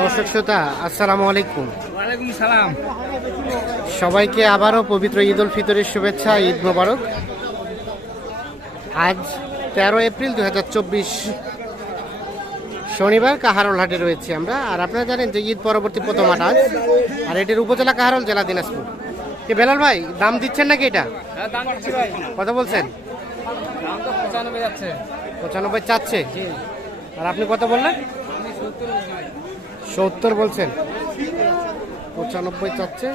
দর্শক শ্রোতা আসসালামু আলাইকুম। ওয়ালাইকুম সালাম। সবাইকে আবারও পবিত্র ঈদ উল ফিতরের শুভেচ্ছা ঈদ মোবারক। আজ তেরো এপ্রিল দুহাজার চব্বিশ শনিবার কাহারল হাটে রয়েছে আমরা। আর আপনারা জানেন যে ঈদ পরবর্তী প্রথম হাট আজ আর এটির উপজেলা কাহারল জেলা দিনাজপুর। কি বেলাল ভাই দাম দিচ্ছেন নাকি এটা? হ্যাঁ কত বলছেন? পঁচানব্বই চাচ্ছে। আর আপনি কত বললেন? সত্তর বলছেন। পঁচানব্বই চাচ্ছে।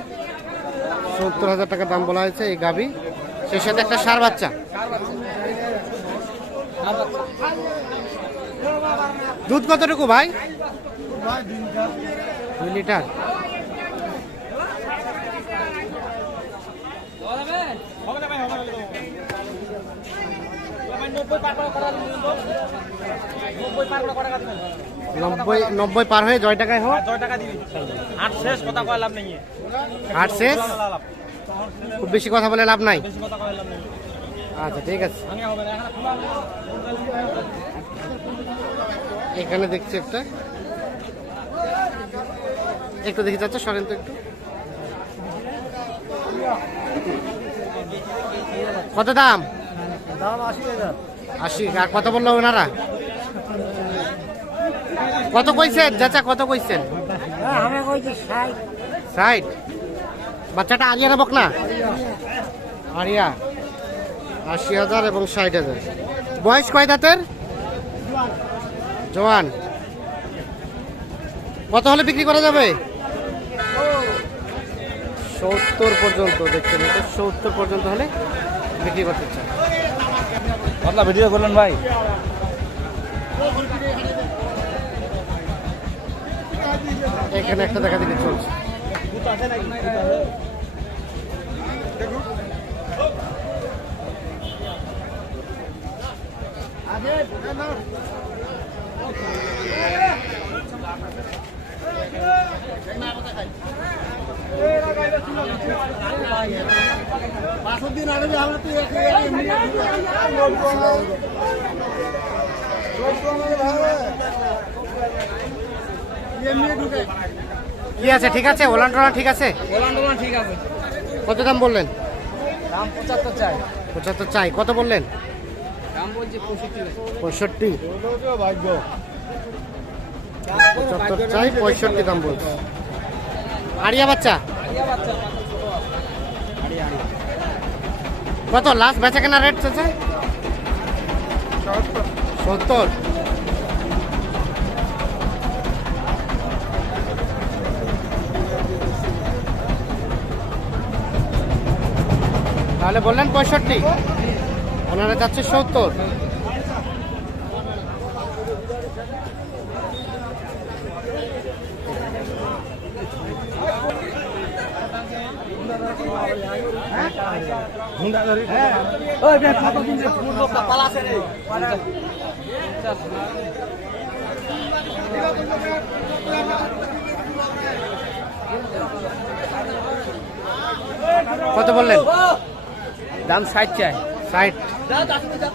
সত্তর হাজার টাকা দাম বলা হয়েছে এই গাবি সেই সাথে একটা সার বাচ্চা। দুধ কতটুকু ভাই? দুই লিটার। হবে না ভাই হবে না নব্বই নব্বই পার হয়ে জয় টাকায় হোক। দশ টাকা দিবি। আট শেষ কথা কয় লাভ নেই। আট শেষ? খুব বেশি কথা বলে লাভ নাই? আচ্ছা ঠিক আছে। এখানে দেখছি একটা। একটু দেখি যাচ্ছে সরেন তো একটু। কত দাম? দাম আশি হাজার আশি আর কত বলল ওনারা? কত কইছেন? চাচা কত কইছেন? হ্যাঁ ষাট। বাচ্চাটা আরিয়া না? বকনা আরিয়া। আশি হাজার এবং ষাট হাজার। বয়স কয় দাঁতের? জওয়ান কত হলে বিক্রি করা যাবে? সত্তর পর্যন্ত দেখছেন এটা সত্তর পর্যন্ত হলে বিক্রি করতে চান। পাতলা ভিডিও করলেন ভাই। এখানে একটা দেখা দেখি চলছে। কি আছে? ঠিক আছে? ওলান টোলান ঠিক আছে? ওলান টোলান ঠিক আছে। কত দাম বললেন? দাম পঁচাত্তর চাই। পঁচাত্তর চাই। কত বললেন? দাম বলছি পঁয়ষট্টি। পঁয়ষট্টি। পঁচাত্তর চাই পঁয়ষট্টি দাম বলছে। আরিয়া বাচ্চা? বাচ্চা। কত লাস্ট বেচা কেনা রেট চাচা সত্তর। তাহলে বললেন পঁয়ষট্টি। ওনারা যাচ্ছে সত্তর। কত বললেন? দাম ষাট চাই। ষাট।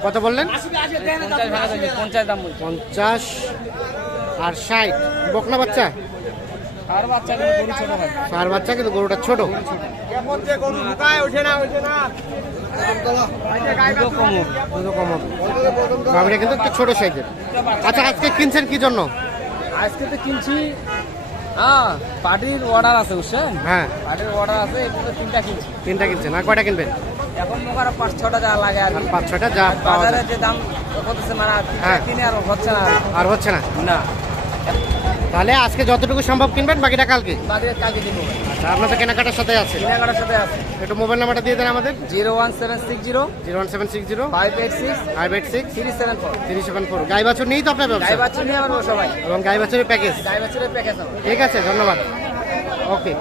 কত বললেন? পঞ্চাশ দাম পঞ্চাশ আর ষাট। বকনা বাচ্চা? আর বাচ্চা কিন্তু ছোট গরুটা ছোট। গাভীটা কিন্তু একটু ছোট সাইজের। আচ্ছা আজকে কিনছেন কি জন্য? আজকে তো কিনছি হ্যাঁ পার্টির অর্ডার আছে বুঝছেন? হ্যাঁ। পার্টির অর্ডার আছে তো তিনটা কিনছি। তিনটা কিনছেন। আর কয়টা কিনবেন? এখন মোকার পাঁচ ছটা যা লাগে আর পাঁচ ছয়টা যা বাজারে যে দাম করতেছে মানে আর হ্যাঁ। আর হচ্ছে না। আর হচ্ছে না? না। তাহলে আজকে যতটুকু সম্ভব কিনবেন বাকিটা কালকে। আচ্ছা আপনার তো কেনাকাটার সাথে আছে। কেনাকাটার সাথে আছে। একটু মোবাইল নাম্বারটা দিয়ে দেন আমাদের। Zero one seven six zero. Zero one seven six zero. Five eight six. Five eight six. Three seven four. Three seven four. গাই বাছুর নিয়েই তো আপনার গাই ব্যবসা নিয়ে আমার সবাই এবং গাই বাছুরের প্যাকেজ গাই বাচ্চার প্যাকেজ ঠিক আছে ধন্যবাদ। ওকে।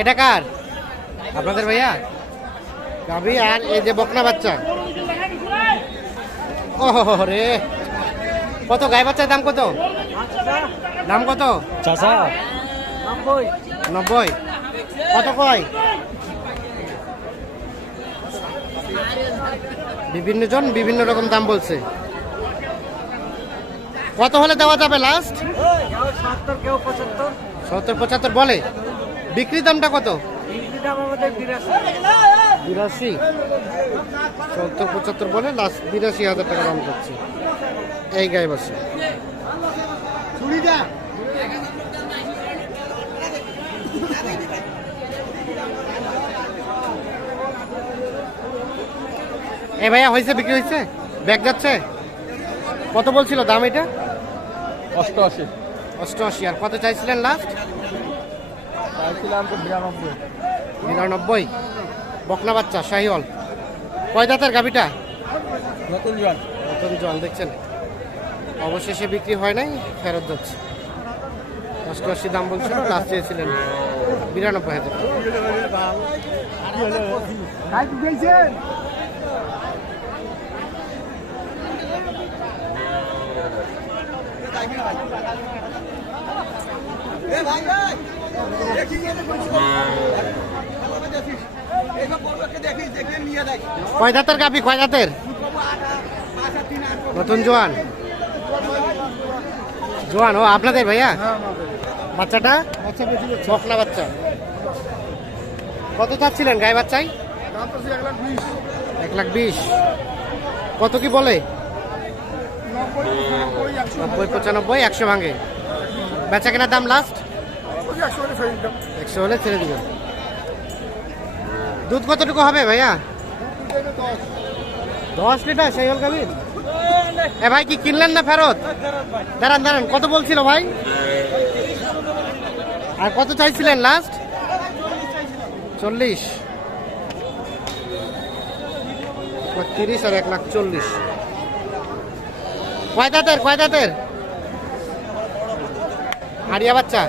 এটা কার? আপনাদের ভাইয়া? গাভি আর এই যে বকনা বাচ্চা। ও রে কত? গাই বাচ্চার দাম কত? দাম কত? চাষা নব্বই। কত কয়? বিভিন্ন জন বিভিন্ন রকম দাম বলছে। কত হলে দেওয়া যাবে লাস্ট সত্তর কেউ পঁচাত্তর। সত্তর পঁচাত্তর বলে। বিক্রি দামটা কত? বিরাশি। সত্তর পঁচাত্তর বলে লাস্ট বিরাশি হাজার টাকা দাম করছে। এই গায়ে বসে। এ ভাইয়া হয়েছে? বিক্রি হয়েছে? ব্যাগ যাচ্ছে? কত বলছিল দাম এটা? অষ্টআশি। অষ্টআশি আর কত চাইছিলেন লাস্ট চাইছিলাম তো বিরানব্বই। নিরানব্বই বকনা বাচ্চা শাহিওয়াল। কয় দাঁতের গাভিটা? নতুন জন নতুন জল দেখছেন? অবশেষে বিক্রি হয় নাই ফেরত যাচ্ছে। অষ্টআশি দাম বলছিল লাস্ট চেয়েছিলেন বিরানব্বই হাজার কয় দাঁতের গাভি? কয় দাঁতের নতুন জোয়ান। জোয়ান ও আপনাদের ভাইয়া? বাচ্চাটা? বকনা বাচ্চা। কত চাচ্ছিলেন গায়ে বাচ্চাই? এক লাখ বিশ। কত কি বলে? নব্বই পঁচানব্বই একশো ভাঙে। বেচা কেনার দাম লাস্ট একশো হলে ছেড়ে দিবেন। দুধ কতটুকু হবে ভাইয়া? দশ লিটার সেই হল গাভীর এ ভাই, কি কিনলেন না ফেরত? দাঁড়ান দাঁড়ান, কত বলছিল ভাই? আর কত চাইছিলেন লাস্ট চল্লিশ। তিরিশ আর এক লাখ চল্লিশ। কয় দাঁতের কয় দাঁতের? আরিয়া বাচ্চা?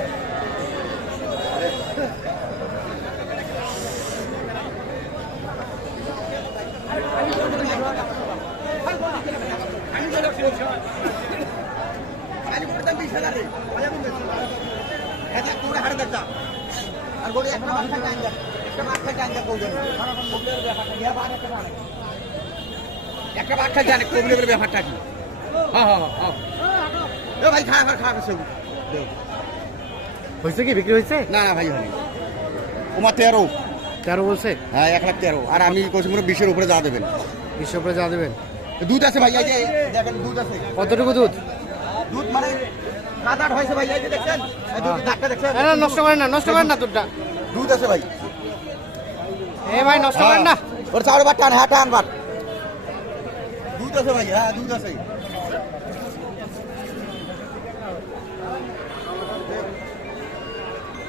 একটা বাচ্চা জানে প্রবলেমের ব্যাপারটা কি হ্যাঁ হ্যাঁ হ্যাঁ এ ভাই খা খা খা সব হয়েছে কি? বিক্রি হয়েছে? না না ভাই হয়নি। তোমার তেরো। তেরো বলছে? হ্যাঁ এক লাখ তেরো। আর আমি কোনো বিশের উপরে যা দেবেন। বিশ্ব উপরে যা দেবেন? দুধ আছে ভাই এই যে দেখেন দুধ আছে। কতটুকু দুধ? দুধ মানে কাদাট হয়েছে ভাই এই যে দেখছেন? দুধ দাগটা দেখছেন? না, নষ্ট করেন না নষ্ট করেন না দুধটা। দুধ আছে ভাই। এ ভাই নষ্ট করেন না। ওর চাউল বাট টান হ্যাঁ টান বাট দুধ আছে ভাই হ্যাঁ দুধ আছে। ভাই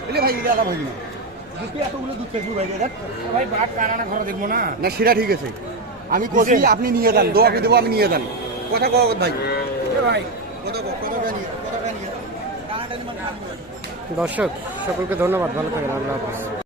এলে ভাই না দুধ এতগুলো দুধ ফেসবুক ভাই দেখ। ভাই বাট কারানা ঘর দেখব না। না সেটা ঠিক আছে। আমি কষি আপনি নিয়ে যান, দোয়া দেবো, আমি নিয়ে যান। কথা কথা ভাই ভাই দর্শক, সকলকে ধন্যবাদ, ভালো থাকেন হাফিজ।